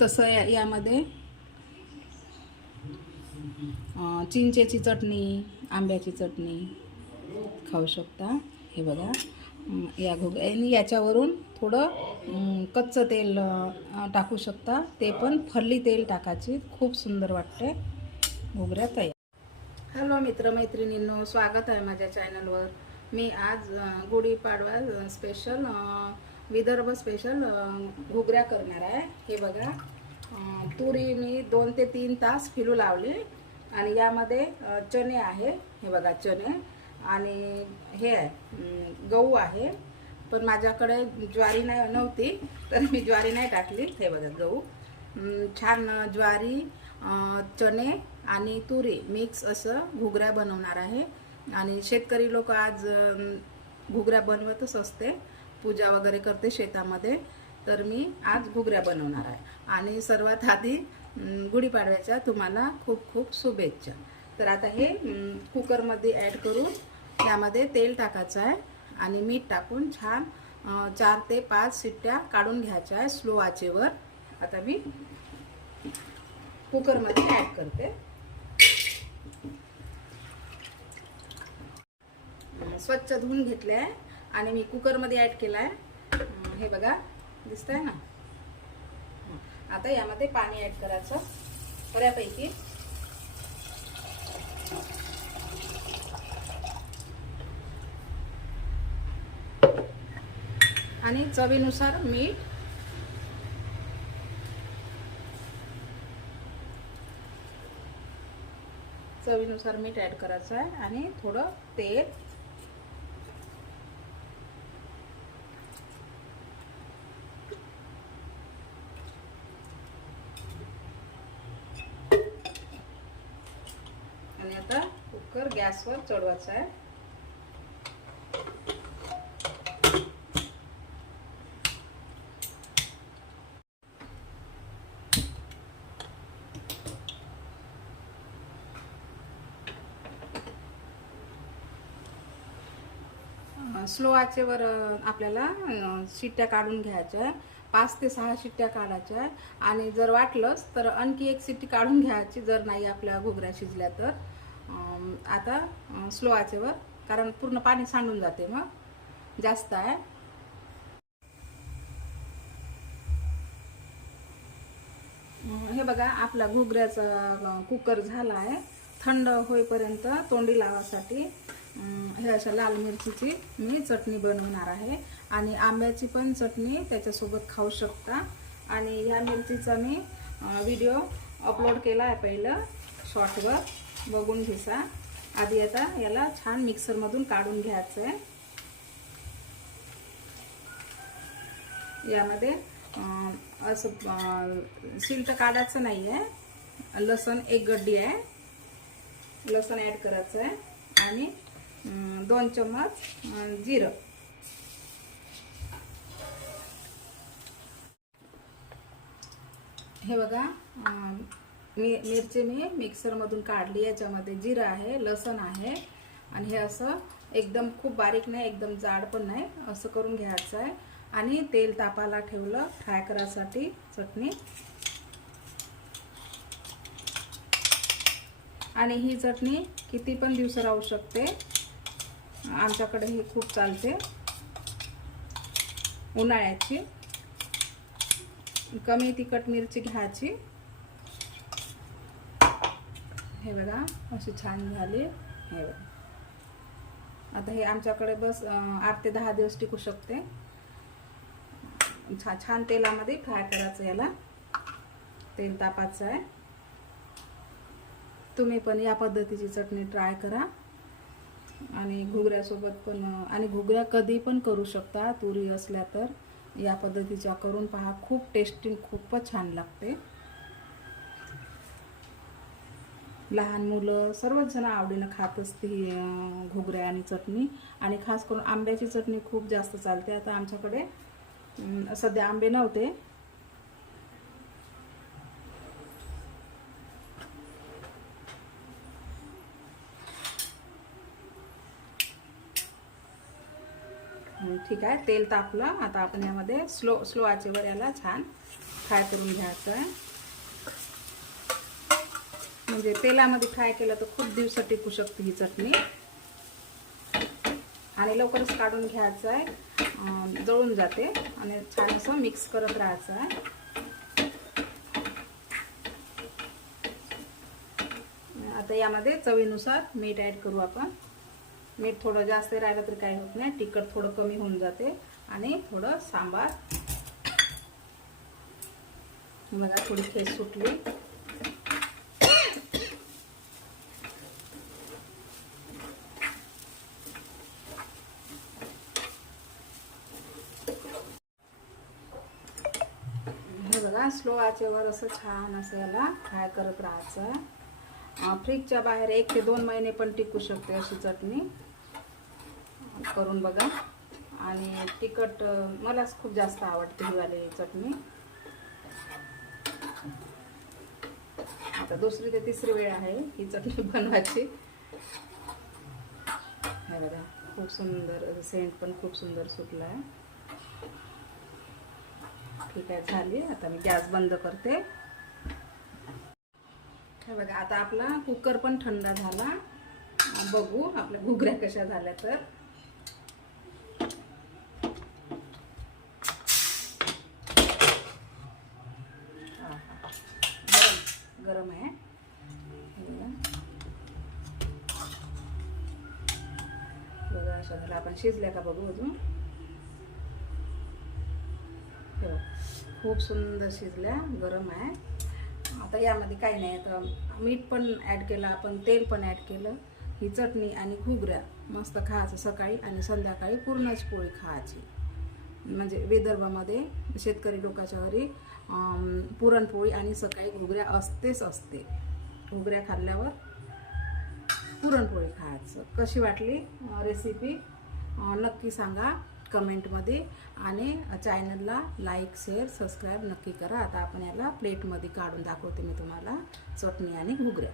तसं या यामध्ये चिंचेची चटणी आंब्याची चटणी खाऊ शकता. हे बघा. या घोग आणि याच्यावरून थोडं कच्चं तेल टाकू शकता. ते पण फल्ली तेल टाकायची. खूप सुंदर वाटते. घोगऱ्या तयार. हॅलो मित्रमैत्रिणींनो स्वागत आहे माझ्या चॅनलवर मी आज गुढीपाडवा स्पेशल विदर्भ स्पेशल घोगऱ्या घुगऱ्या करणार आहे. हे बघा तुरी मी दोन ते तीन तास फिरू लावली. आणि यामध्ये चणे आहे. हे बघा चणे. आणि हे आहे गहू आहे. पण माझ्याकडे ज्वारी नाही नव्हती तर मी ज्वारी नाही टाकली. हे बघा गहू. छान ज्वारी चणे आणि तुरी मिक्स असं घुगऱ्या बनवणार आहे. आणि शेतकरी लोक आज घुगऱ्या बनवतच असते. पूजा वगैरे करते शेतामध्ये. तर मी आज घुगऱ्या बनवणार आहे. आणि सर्वात आधी गुढीपाडव्याच्या तुम्हाला खूप खूप शुभेच्छा. तर आता हे कुकरमध्ये ॲड करून त्यामध्ये तेल टाकायचं आहे. आणि मीठ टाकून छान चार ते पाच शिट्ट्या काढून घ्यायच्या आहे स्लो आचेवर. आता मी कुकरमध्ये ॲड करते. स्वच्छ धुवून घेतले आहे आणि मी कुकरमध्ये ॲड केला आहे हे बघा दिसत आहे ना? आता यामध्ये पाणी ॲड करायचं. बऱ्यापैकी आणि चवीनुसार मीठ. चवीनुसार मीठ ॲड करायचं आहे आणि थोडं तेल. आणि आता कुकर गॅसवर चढवायचा आहे. स्लो आचेवर आपल्याला शिट्ट्या काढून घ्यायच्या आहे पाच ते सहा शिट्ट्या काढायच्या आहे आणि जर वाटलंच तर आणखी एक शिट्टी काढून घ्यायची जर नाही आपल्या घोगऱ्या शिजल्या तर. आता स्लो आचेवर कारण पूर्ण पाणी सांडून जाते मग. जास्त आहे. हे बघा आपला घुगऱ्याचा कुकर झाला आहे. थंड होईपर्यंत तोंडी लावासाठी. हे अशा लाल मिरचीची मी चटणी बनवणार आहे. आणि आंब्याची पण चटणी त्याच्यासोबत खाऊ शकता. आणि ह्या मिरचीचा मी व्हिडिओ अपलोड केला आहे पहिलं शॉर्टवर बघून घेसा आधी आता याला छान मिक्सरमधून काढून घ्यायचं आहे. यामध्ये असं अं, सिल्ट काढायचं नाही आहे लसण एक गड्डी आहे. लसण ॲड करायचं आहे. आणि दोन चम्मच जिरं. हे बघा मी मिरची मी मिक्सरमधून काढली याच्यामध्ये जिरं आहे लसण आहे आणि हे असं एकदम खूप बारीक नाही एकदम जाड पण नाही असं करून घ्यायचं आहे. आणि तेल तापाला ठेवलं फ्राय करायसाठी चटणी. आणि ही चटणी किती पण दिवस राहू शकते. आमच्याकडे ही खूप चालते. उन्हाळ्याची. कमी तिखट मिरची घ्यायची. हे बघा अशी छान झाली. हे बघा. आता हे आमच्याकडे बस आठ ते दहा दिवस टिकू शकते. छा छान तेलामध्ये फ्राय करायचं याला. तेल तापाचं आहे. तुम्ही पण या पद्धतीची चटणी ट्राय करा. आणि घुगऱ्यासोबत पण आणि घुगऱ्या कधी पण करू शकता तुरी असल्या तर. या पद्धतीच्या करून पहा खूप टेस्टी खूपच छान लागते. लहान मुलं सर्वच जण आवडीनं खात असते ही घुगऱ्या आणि चटणी. आणि खास करून आंब्याची चटणी खूप जास्त चालते. आता आमच्याकडे सध्या आंबे नव्हते. ठीक आहे. तेल तापलं. आता आपण यामध्ये स्लो स्लो आचेवर याला छान फ्राय करून घ्यायचं आहे. म्हणजे तेलामध्ये फ्राय केलं तर खूप दिवस टिकू शकते ही चटणी. आणि लवकरच काढून घ्यायचं आहे. जळून जाते. आणि छान असं मिक्स करत राहायचं आहे. आता यामध्ये चवीनुसार मीठ ॲड करू आपण. मीठ थोडं जास्त राहिलं तरी काही होत नाही. तिखट थोडं कमी होऊन जाते. आणि थोडं सांबार. बघा थोडी खेस सुटली. हे बघा स्लो आचेवर असं छान असं याला फ्राय करत राहायचं. फ्रीजच्या बाहेर एक ते दोन महिने पण टिकू शकते अशी चटणी. करून बघा. आणि तिखट मलाच खूप जास्त आवडते ही चटणी. आता दुसरी ते तिसरी वेळ आहे ही चटणी बनवायची. हे बघा खूप सुंदर सेंट पण खूप सुंदर सुटला आहे ठीक आहे झाली. आता मी गॅस बंद करते. हे बघा आता आपला कुकर पण थंड झाला. बघू आपल्या घुगऱ्या कशा झाल्या तर आहा. गरम गरम आहे हे बघा. बघा अशा आपण शिजल्या का बघू अजून? हो खूप सुंदर शिजल्या गरम आहे. आता यामध्ये काही नाही तर मीठ पण ॲड केलं आपण तेल पण ॲड केलं ही चटणी आणि घुगऱ्या मस्त खायचं सकाळी आणि संध्याकाळी पूर्णच पोळी खायची. म्हणजे विदर्भामध्ये शेतकरी लोकांच्या घरी पुरणपोळी आणि सकाळी घुगऱ्या असतेच असते. घुगऱ्या खाल्ल्यावर पुरणपोळी खायचं. कशी वाटली? रेसिपी नक्की सांगा कमेंटमध्ये आणि चॅनलला लाईक शेअर सबस्क्राईब नक्की करा. आता आपण याला प्लेटमध्ये काढून दाखवते मी तुम्हाला. चटणी आणि घुगऱ्या.